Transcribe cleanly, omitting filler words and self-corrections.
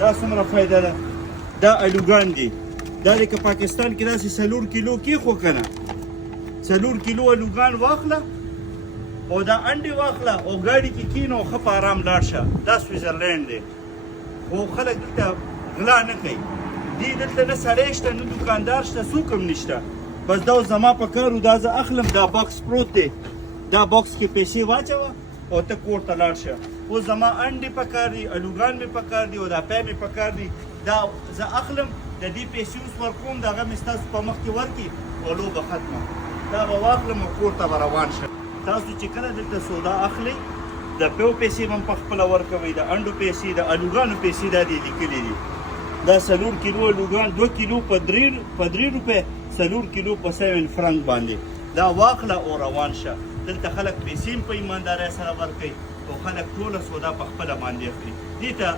دا څومره فایده ده. دا الوګان دي، دا دی که پاکستان کې داسې 4 کیلو کېښو که نه، 4 کیلو الوګان واخله او دا انډې واخله او ګاډي کې کېنه او ښه په ارام لاړ شه. دا سویزرلینډ دی، خو خلک دلته غلا نه کوي. دلته نه سړی شته نه دوکاندار شته، څوک هم نشته. بس دا زما په کار و، دا زه اخلم. دا باکس پروت دی، دا باکس کې پیسې واچوه او ته کور ته لاړ شه. اوس زما انډې په کار دي، الوګان مې په کار دي او دا پی مې په کار دي. دا زه اخلم، د دې پیسې اوس ورکوم، د هغه مې ستاسو په مخ کې ورکړي او لوبه ختمه. دا به واخلم او کور ته به روان شم. تاسو چې کله دلته سودا اخلئ، د پیو پیسې به هم په خپله ورکوئ، د انډو پیسې، د الوګانو پیسې دا دې لیکلي دي. دا 4 کیلو الوګان 2 کیلو په 3 روپۍ، 4 کیلو په 7 فرنک باندې. دا واخله او روان شه. دلته خلک پیسې هم په ایماندارۍ سره ورکوي او خلک ټوله سودا په خپله باندې اخلي. دې ته